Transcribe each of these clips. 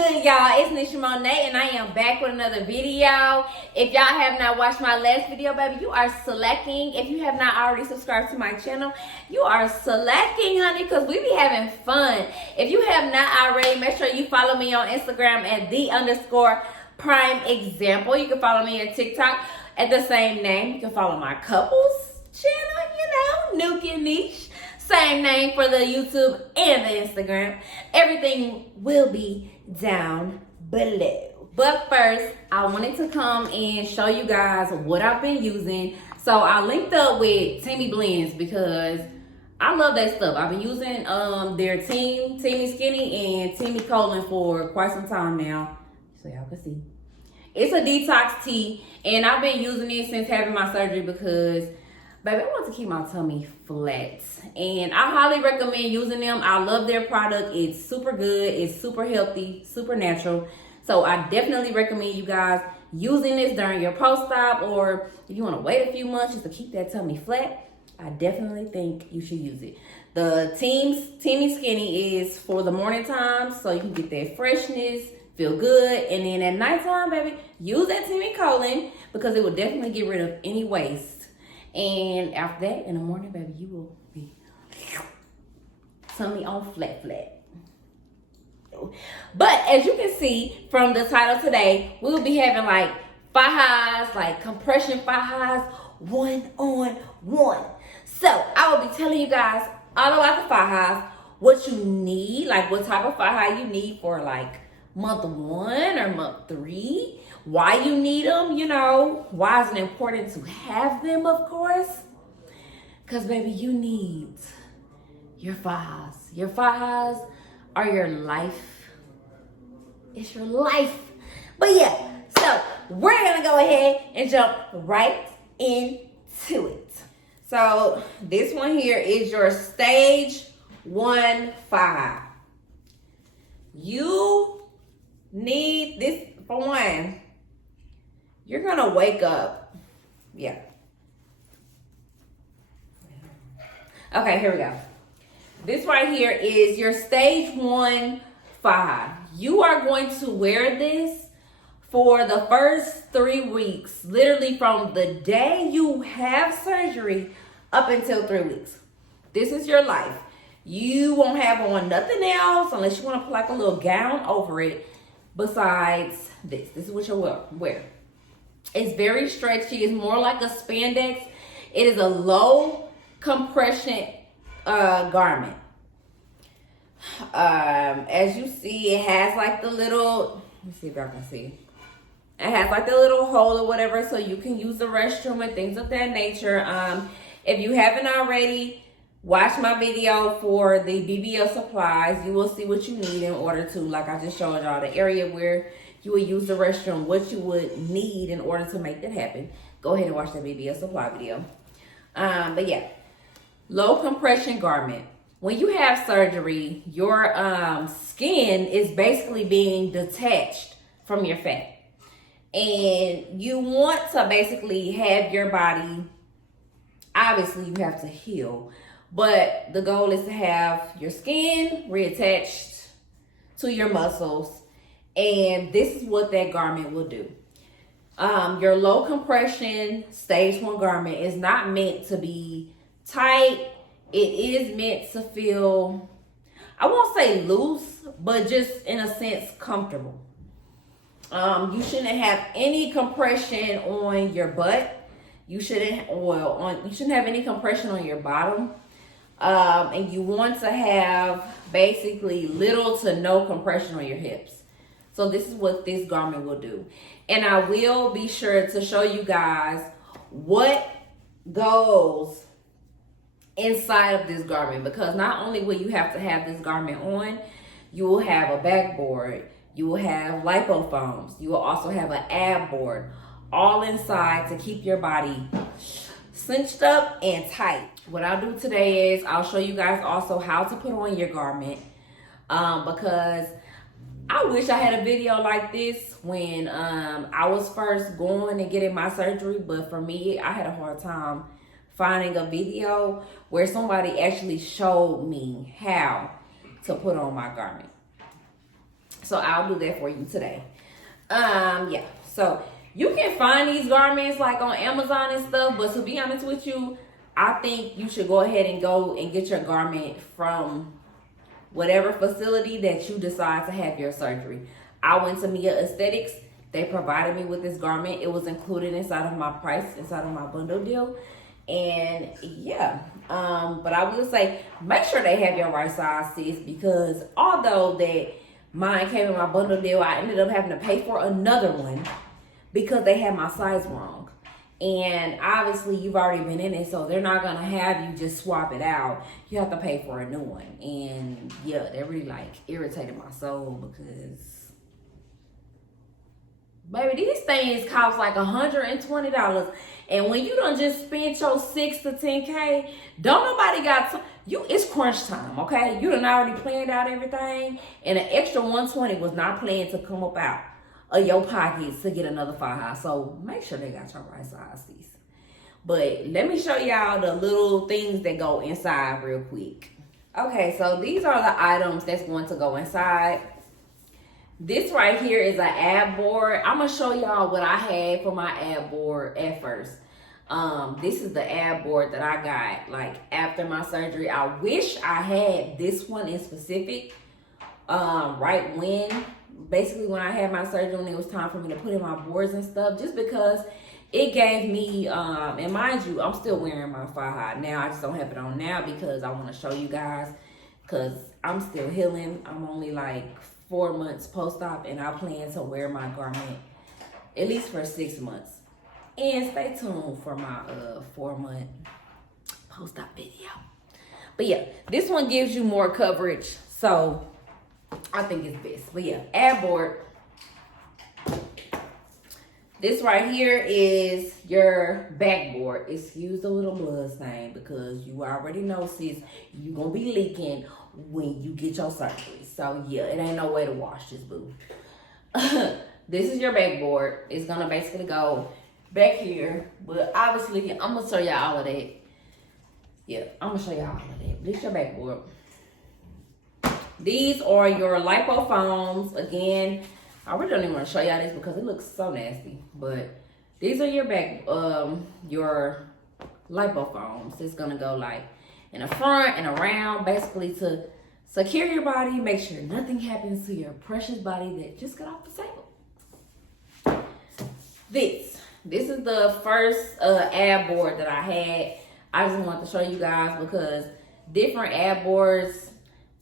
good, y'all? It's Kenisha Monet, and I am back with another video. If y'all have not watched my last video, baby, you are slacking. If you have not already subscribed to my channel, you are slacking, honey, because we be having fun. If you have not already, make sure you follow me on Instagram at _prime example. You can follow me on TikTok at the same name. You can follow my couples channel, Nukeandnish. Same name for the YouTube and the Instagram. Everything will be down below. But first, I wanted to come and show you guys what I've been using. So I linked up with Teamy Blends because I love that stuff. I've been using their Teamy Skinny and Teamy Colon for quite some time now. So y'all can see. It's a detox tea, and I've been using it since having my surgery because, baby, I want to keep my tummy flat. And I highly recommend using them. I love their product. It's super good. It's super healthy, super natural. So I definitely recommend you guys using this during your post-op, or if you want to wait a few months just to keep that tummy flat, I definitely think you should use it. The Teamy Skinny is for the morning time, so you can get that freshness, feel good. And then at nighttime, baby, use that Teamy Colon because it will definitely get rid of any waste. And after that, in the morning, baby, you will be tummy on flat. But as you can see from the title today, we'll be having like fajas, like compression fajas, 1-on-1. So I will be telling you guys all about the fajas, what you need, like what type of faja you need for like month 1 or month 3. Why you need them, why is it important to have them, of course? Because, baby, you need your fajas. Your fajas are your life. It's your life. But, yeah, so we're going to go ahead and jump right into it. So, this one here is your stage 1 faja. You need this, for one, you're gonna wake up. Yeah. Okay, here we go. This right here is your stage 1 faja. You are going to wear this for the first 3 weeks, literally from the day you have surgery up until 3 weeks. This is your life. You won't have on nothing else unless you want to put like a little gown over it besides this. This is what you'll wear. It's very stretchy. It's more like a spandex. It is a low compression garment. As you see, it has like the little, let me see if y'all can see. It has like the little hole or whatever, so you can use the restroom and things of that nature. If you haven't already, watch my video for the BBL supplies. You will see what you need in order to, like I just showed y'all, the area where you would use the restroom, what you would need in order to make that happen. Go ahead and watch that BBL supply video. But yeah, low compression garment. When you have surgery, your skin is basically being detached from your fat. And you want to basically have your body, obviously you have to heal, but the goal is to have your skin reattached to your muscles. And this is what that garment will do. Your low compression stage 1 garment is not meant to be tight. It is meant to feel, I won't say loose, but just in a sense comfortable. You shouldn't have any compression on your butt. You shouldn't have any compression on your bottom. And you want to have basically little to no compression on your hips. So this is what this garment will do. And I will be sure to show you guys what goes inside of this garment, because not only will you have to have this garment on, you will have a backboard, you will have lipofoams, you will also have an ab board, all inside to keep your body cinched up and tight. What I'll do today is I'll show you guys also how to put on your garment, because I wish I had a video like this when I was first going and getting my surgery, but for me, I had a hard time finding a video where somebody actually showed me how to put on my garment. So I'll do that for you today. Yeah. So you can find these garments like on Amazon and stuff, but to be honest with you, I think you should go ahead and go and get your garment from whatever facility that you decide to have your surgery. I went to Mia Aesthetics. They provided me with this garment. It was included inside of my price, inside of my bundle deal. And yeah, but I will say, make sure they have your right size, sis, because although that mine came in my bundle deal, I ended up having to pay for another one because they had my size wrong. And obviously you've already been in it, so they're not gonna have you just swap it out. You have to pay for a new one. And yeah, that really like irritated my soul because, baby, these things cost like $120. And when you done just spent your 6 to 10K, don't nobody got you. It's crunch time, okay? You done already planned out everything, and an extra 120 was not planned to come up out of your pockets to get another faja. So make sure they got your right size, sis. But let me show y'all the little things that go inside real quick. Okay, so these are the items that's going to go inside. This right here is an ab board. I'm gonna show y'all what I had for my ab board at first. This is the ab board that I got like after my surgery. I wish I had this one in specific right when, basically when I had my surgery, when it was time for me to put in my boards and stuff, just because it gave me, and mind you, I'm still wearing my faja now. I just don't have it on now because I want to show you guys, because I'm still healing. I'm only like 4 months post-op, and I plan to wear my garment at least for 6 months. And stay tuned for my 4-month post-op video. But yeah, this one gives you more coverage, so I think it's best. But yeah, ab board. This right here is your backboard. Excuse the little blood stain because you already know, sis, you gonna be leaking when you get your surgery. So yeah, it ain't no way to wash this, boo. This is your backboard. It's gonna basically go back here, but obviously I'm gonna show y'all all of that. Yeah, I'm gonna show y'all all of that. This is your backboard. These are your lipofoams. Again, I really don't even want to show y'all this because it looks so nasty. But these are your your lipofoams. It's gonna go like in the front and around, basically to secure your body, make sure nothing happens to your precious body that just got off the table. This is the first ab board that I had. I just wanted to show you guys because different ab boards,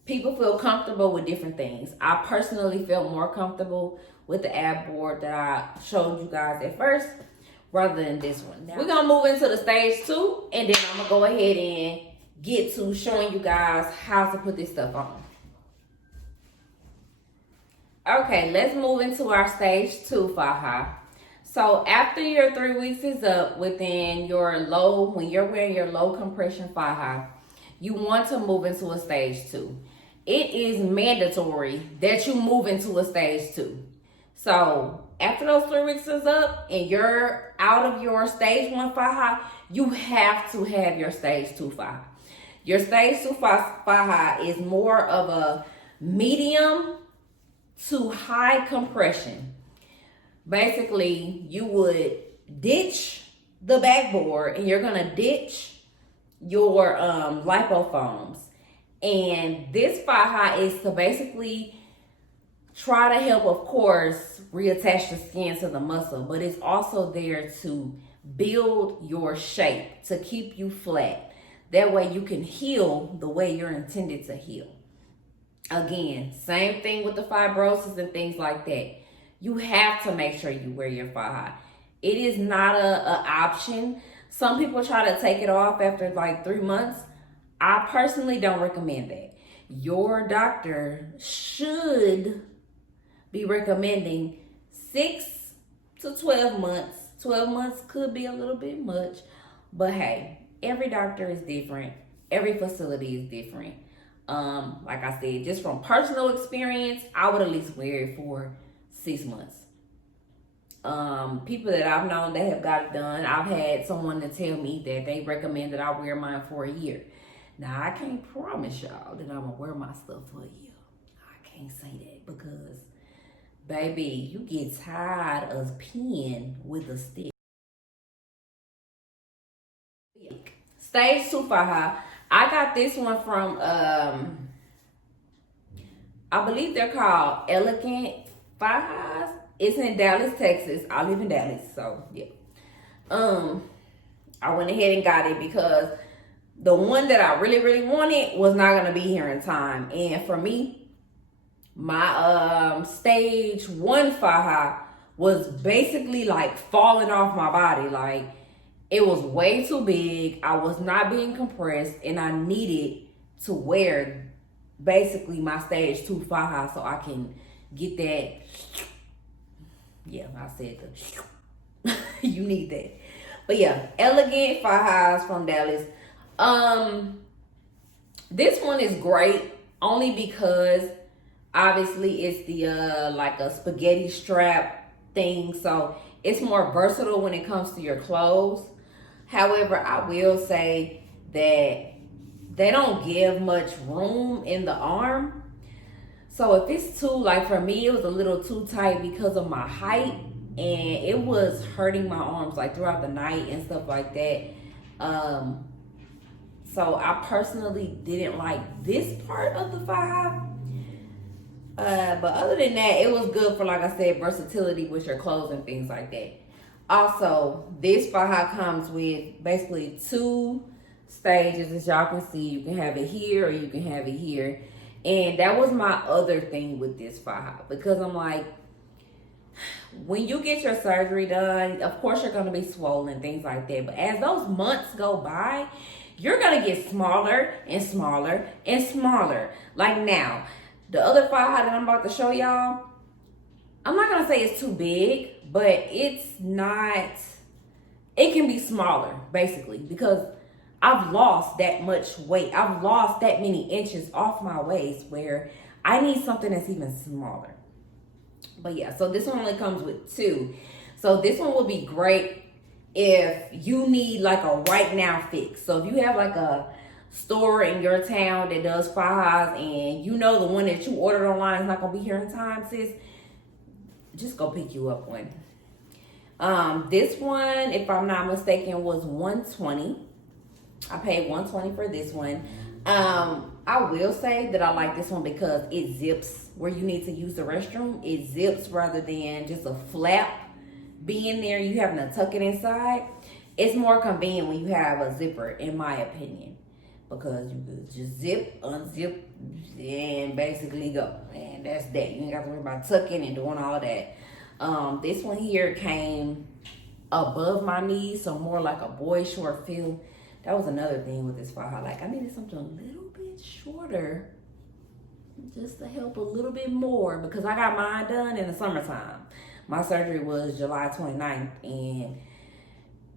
people feel comfortable with different things. I personally felt more comfortable with the ab board that I showed you guys at first rather than this one. Now, we're gonna move into the stage 2, and then I'm gonna go ahead and get to showing you guys how to put this stuff on. Okay, let's move into our stage 2 faja. So after your 3 weeks is up, within your low, when you're wearing your low compression faja, you want to move into a stage 2. It is mandatory that you move into a stage 2. So after those 3 weeks is up and you're out of your stage 1 faja, you have to have your stage 2 faja. Your stage 2 faja is more of a medium to high compression. Basically, you would ditch the backboard and you're gonna ditch your lipofoams. And this faja is to basically try to help, of course, reattach the skin to the muscle, but it's also there to build your shape, to keep you flat. That way you can heal the way you're intended to heal. Again, same thing with the fibrosis and things like that. You have to make sure you wear your faja. It is not a option. Some people try to take it off after like 3 months. I personally don't recommend that. Your doctor should be recommending 6 to 12 months. 12 months could be a little bit much, but hey, every doctor is different. Every facility is different. Like I said, just from personal experience, I would at least wear it for 6 months. People that I've known that have got it done, I've had someone to tell me that they recommend that I wear mine for a year. Now, I can't promise y'all that I'm gonna wear my stuff for a year. I can't say that because, baby, you get tired of peeing with a stick. Stage 2 faja. I got this one from, I believe they're called Elegant FAJAS. It's in Dallas, Texas. I live in Dallas, so yeah. I went ahead and got it because the one that I really wanted was not gonna be here in time. And for me, my stage 1 faja was basically like falling off my body. Like, it was way too big. I was not being compressed, and I needed to wear basically my stage 2 faja so I can get that. Yeah, I said the you need that. But yeah, Elegant fajas from Dallas. This one is great only because obviously it's the like a spaghetti strap thing, so it's more versatile when it comes to your clothes. However, I will say that they don't give much room in the arm. So if it's too, like for me, it was a little too tight because of my height, and it was hurting my arms like throughout the night and stuff like that. So I personally didn't like this part of the faja. But other than that, it was good for, like I said, versatility with your clothes and things like that. Also, this faja comes with basically 2 stages, as y'all can see. You can have it here or you can have it here. And that was my other thing with this faja, because I'm like, when you get your surgery done, of course you're going to be swollen, things like that. But as those months go by, you're going to get smaller and smaller and smaller. Like now, the other faja that I'm about to show y'all, I'm not going to say it's too big, but it's not, it can be smaller, basically, because I've lost that much weight. I've lost that many inches off my waist where I need something that's even smaller. But yeah, so this one only comes with 2. So this one will be great if you need like a right now fix. So if you have like a store in your town that does fajas and you know the one that you ordered online is not going to be here in time, sis, just go pick you up one. This one, if I'm not mistaken, was $120. I paid $120 for this one. I will say that I like this one because it zips where you need to use the restroom. It zips rather than just a flap being there, you having to tuck it inside. It's more convenient when you have a zipper, in my opinion, because you could just zip, unzip, and basically go. And that's that. You ain't got to worry about tucking and doing all that. This one here came above my knees, so more like a boy short feel. That was another thing with this faja. Like, I needed something a little bit shorter just to help a little bit more, because I got mine done in the summertime. My surgery was July 29th, and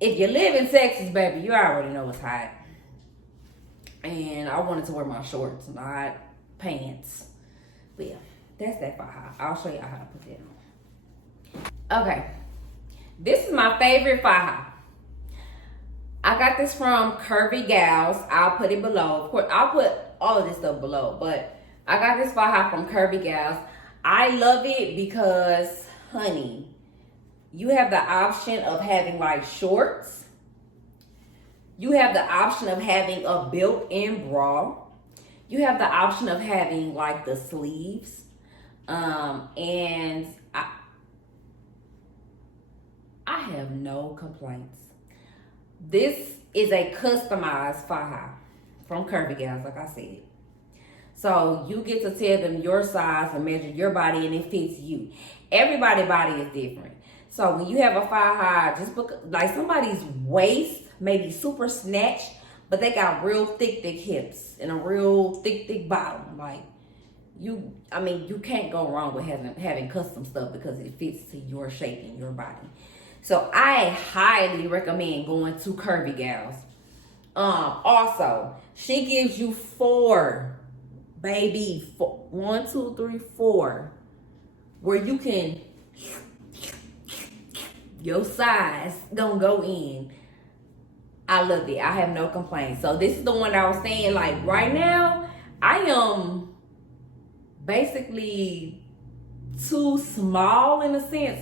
if you live in Texas, baby, you already know it's hot. And I wanted to wear my shorts, not pants. But yeah, that's that faja. I'll show y'all how to put that on. Okay, this is my favorite faja. I got this from Curvy Gals. I'll put it below. Of course, I'll put all of this stuff below. But I got this faja from Curvy Gals. I love it because, honey, you have the option of having like shorts. You have the option of having a built-in bra. You have the option of having like the sleeves. And I have no complaints. This is a customized faja from Curvy Gals, like I said. So you get to tell them your size and measure your body, and it fits you. Everybody's body is different. So when you have a faja, just like somebody's waist may be super snatched, but they got real thick hips and a real thick bottom. Like you can't go wrong with having custom stuff because it fits to your shape and your body. So I highly recommend going to Curvy Gals. Also, she gives you 4, baby, 1, 2, 3, 4, where you can, your size gonna go in. I love it. I have no complaints. So this is the one I was saying, like right now, I am basically too small in a sense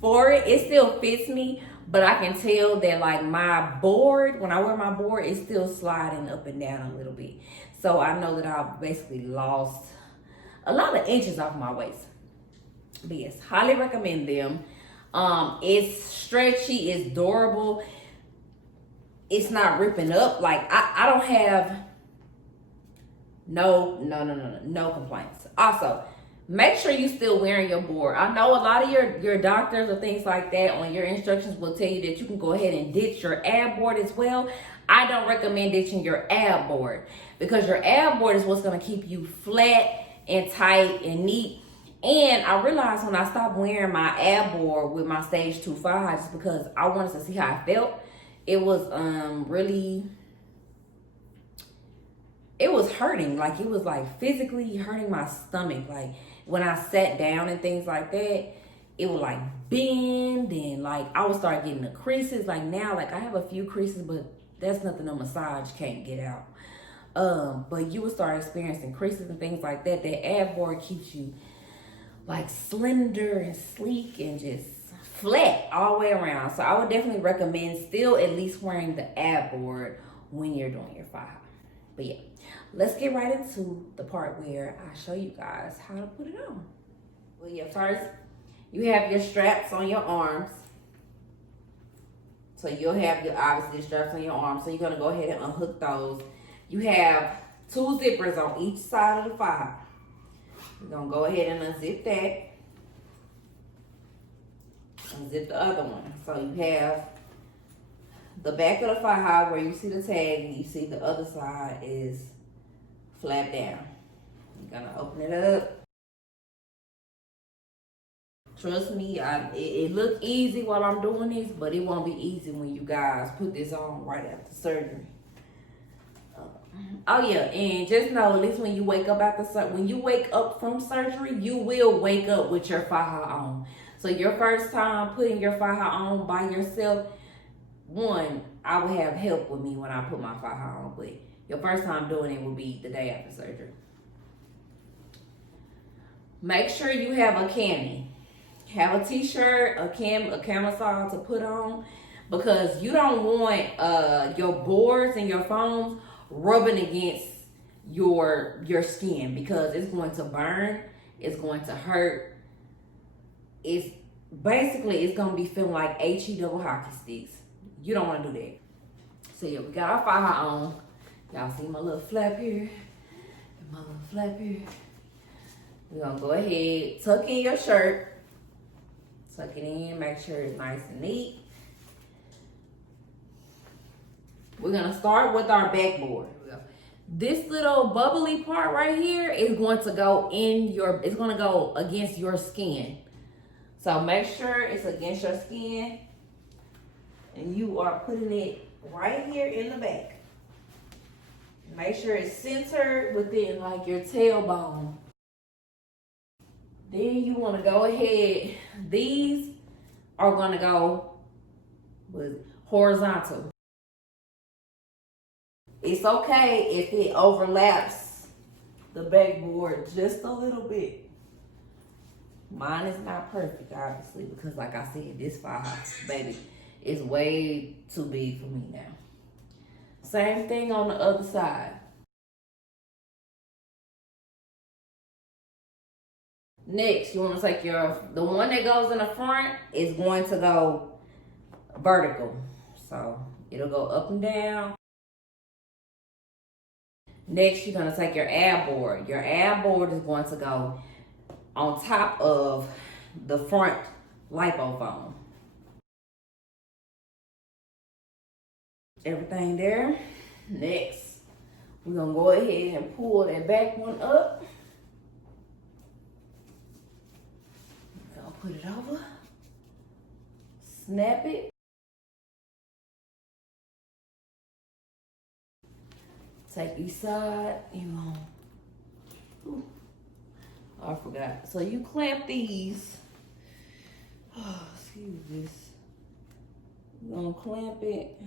for it. It still fits me, but I can tell that like my board, when I wear my board, it's still sliding up and down a little bit. So I know that I've basically lost a lot of inches off my waist. But yes, highly recommend them. It's stretchy, it's durable, it's not ripping up. Like I don't have no complaints. Also, make sure you still wearing your board. I know a lot of your doctors or things like that on your instructions will tell you that you can go ahead and ditch your ab board as well. I don't recommend ditching your ab board because your ab board is what's going to keep you flat and tight and neat. And I realized when I stopped wearing my ab board with my stage 2 faja, just because I wanted to see how I felt, it was really, it was hurting. Like it was like physically hurting my stomach. Like when I sat down and things like that, it would like bend and like I would start getting the creases. Like now, like I have a few creases, but that's nothing a massage can't get out. But you would start experiencing creases and things like that. That ab board keeps you like slender and sleek and just flat all the way around. So I would definitely recommend still at least wearing the ab board when you're doing your faja. But yeah, let's get right into the part where I show you guys how to put it on. Well, yeah, first you have your straps on your arms. So you'll have your obviously the straps on your arms. So you're gonna go ahead and unhook those. You have 2 zippers on each side of the faja. You're gonna go ahead and unzip that. Unzip the other one. So you have the back of the faja where you see the tag and you see the other side is flat down. You're gonna open it up. Trust me, it look easy while I'm doing this, but it won't be easy when you guys put this on right after surgery. Oh yeah, and just know, at least when you wake up from surgery, you will wake up with your faja on. So your first time putting your faja on by yourself, one, I would have help with me when I put my faja on, but your first time doing it will be the day after surgery. Make sure you have a cami. Have a t-shirt, a camisole to put on, because you don't want your boards and your foams rubbing against your skin, because it's going to burn, it's going to hurt. It's going to be feeling like HE double hockey sticks. You don't want to do that. So yeah, we got our faja on. Y'all see my little flap here and my little flap here. We're gonna go ahead, tuck in your shirt. Tuck it in, make sure it's nice and neat. We're gonna start with our backboard. This little bubbly part right here is going to go it's gonna go against your skin. So make sure it's against your skin and you are putting it right here in the back. Make sure it's centered within like your tailbone. Then you want to go ahead. These are going to go horizontal. It's okay if it overlaps the backboard just a little bit. Mine is not perfect, obviously, because like I said, this faja, baby, is way too big for me now. Same thing on the other side. Next, you want to take the one that goes in the front is going to go vertical. So it'll go up and down. Next, you're going to take your ab board. Your ab board is going to go on top of the front lipo foam. Everything there. Next, we're going to go ahead and pull that back one up. Put it over, snap it, take each side, I forgot. So you clamp these, excuse this, you're gonna clamp it.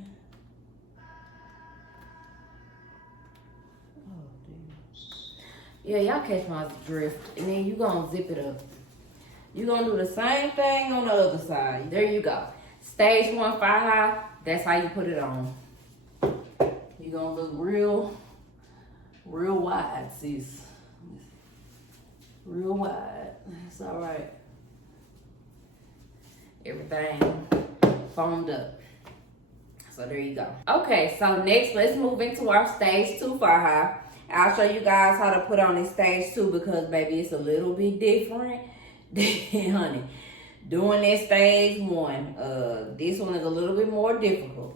Yeah, y'all catch my drift. And then you gonna zip it up. You gonna do the same thing on the other side. There you go. Stage 1 faja. That's how you put it on. You gonna look real wide, sis. Real wide. That's all right. Everything foamed up. So there you go. Okay, so next let's move into our stage 2 faja. I'll show you guys how to put on this stage 2 because baby it's a little bit different than honey. Doing that stage 1. This one is a little bit more difficult.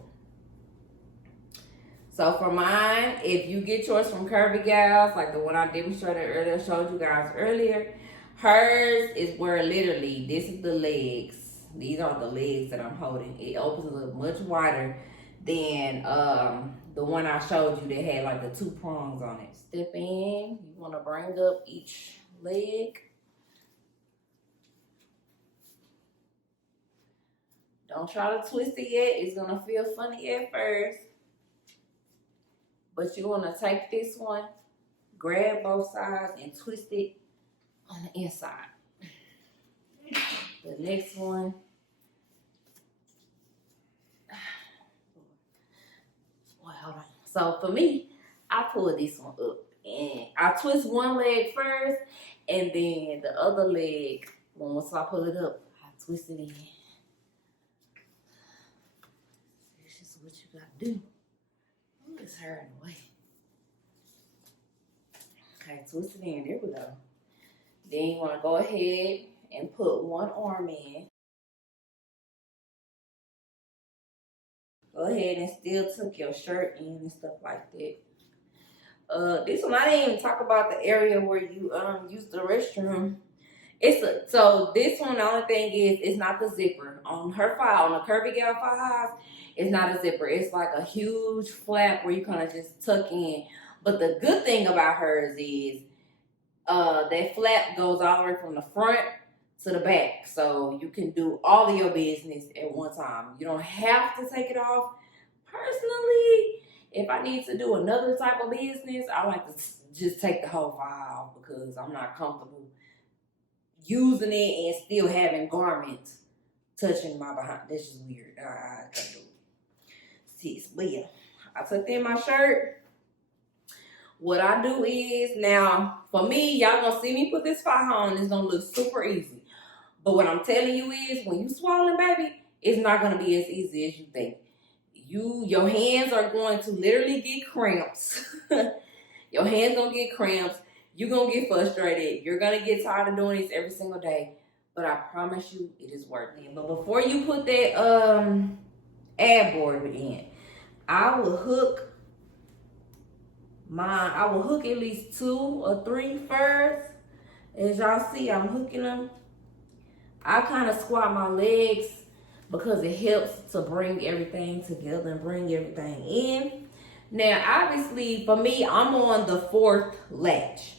So for mine, if you get yours from Curvy Gals, like the one I demonstrated earlier, showed you guys earlier, hers is where literally, this is the legs. These are the legs that I'm holding. It opens up much wider than the one I showed you that had like the 2 prongs on it. Step in, you want to bring up each leg. Don't try to twist it yet. It's going to feel funny at first. But you want to take this one, grab both sides, and twist it on the inside. The next one. Well, hold on. So for me, I pull this one up. And I twist one leg first, and then the other leg, once I pull it up, I twist it in. It's just what you got to do. It's her in the way. Okay, twist it in. There we go. Then you want to go ahead and put one arm in. Go ahead and still tuck your shirt in and stuff like that. This one I didn't even talk about the area where you use the restroom. So this one, the only thing is it's not the zipper. On her file, on the Curvy Gal fajas, it's not a zipper. It's like a huge flap where you kind of just tuck in. But the good thing about hers is that flap goes all the way from the front to the back. So you can do all of your business at one time. You don't have to take it off. Personally, if I need to do another type of business, I like to just take the whole file off because I'm not comfortable using it and still having garments touching my behind. That's just weird. I can't do it. Sis, but yeah, I tucked in my shirt. What I do is, now, for me, y'all gonna see me put this faja on. It's gonna look super easy. But what I'm telling you is, when you swallowing, baby, it's not gonna be as easy as you think. Your hands are going to literally get cramps. Your hands gonna get cramps. You're gonna get frustrated. You're gonna get tired of doing this every single day. But I promise you, it is worth it. But before you put that ad board in, I will hook at least 2 or 3 first. As y'all see, I'm hooking them. I kind of squat my legs because it helps to bring everything together and bring everything in. Now, obviously, for me, I'm on the 4th latch.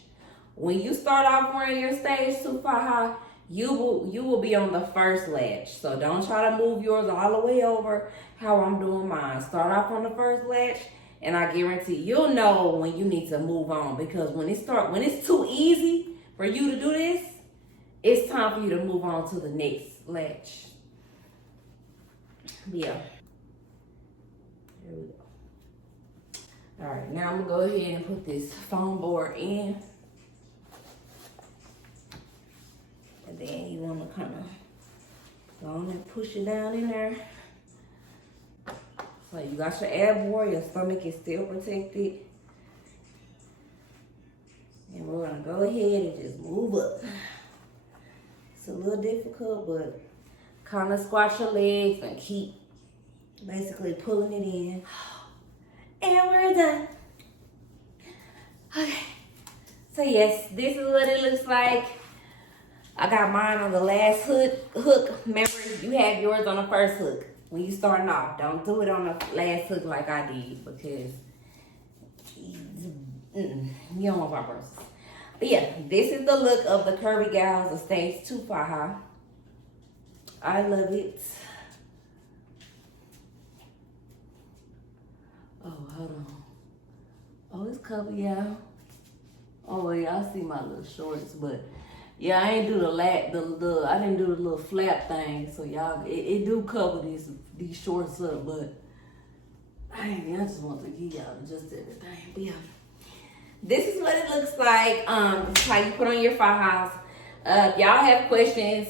When you start off wearing your stage 2 faja, you will be on the 1st latch. So don't try to move yours all the way over how I'm doing mine. Start off on the 1st latch, and I guarantee you'll know when you need to move on, because when it's too easy for you to do this, it's time for you to move on to the next latch. Yeah. There we go. All right, now I'm gonna go ahead and put this foam board in. And then you wanna kinda go on and push it down in there. So you got your ab board, your stomach is still protected. And we're gonna go ahead and just move up. It's a little difficult, but kind of squat your legs and keep basically pulling it in. And we're done. Okay. So yes, this is what it looks like. I got mine on the last hook. Remember, you have yours on the 1st hook. When you starting off, don't do it on the last hook like I did, because you don't want vibrators. But yeah, this is the look of the Curvy Gals of stage 2 faja. I love it. Oh, hold on. Oh, it's covered, y'all. Oh, well, y'all see my little shorts, but yeah, I ain't do the I didn't do the little flap thing, so y'all, it do cover these shorts up, but I just want to give y'all just everything. But yeah, this is what it looks like. This is how you put on your fajas. If y'all have questions,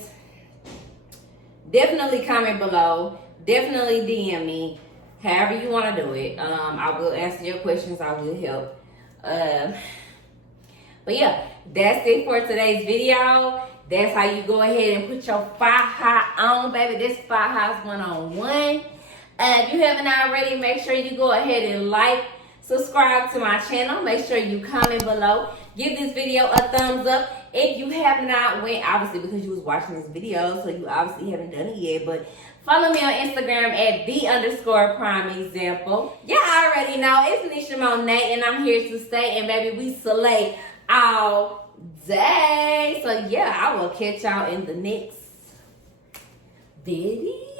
definitely comment below. Definitely DM me. However you want to do it. I will answer your questions. I will help. But yeah, that's it for today's video. That's how you go ahead and put your faja on, baby. This faja's one-on-one. If you haven't already, make sure you go ahead and like, subscribe to my channel. Make sure you comment below. Give this video a thumbs up. If you have not went, obviously because you was watching this video, so you obviously haven't done it yet, but follow me on Instagram at _prime example. Y'all already know it's Nisha Monet, and I'm here to stay. And baby, we slay all day. So yeah, I will catch y'all in the next video.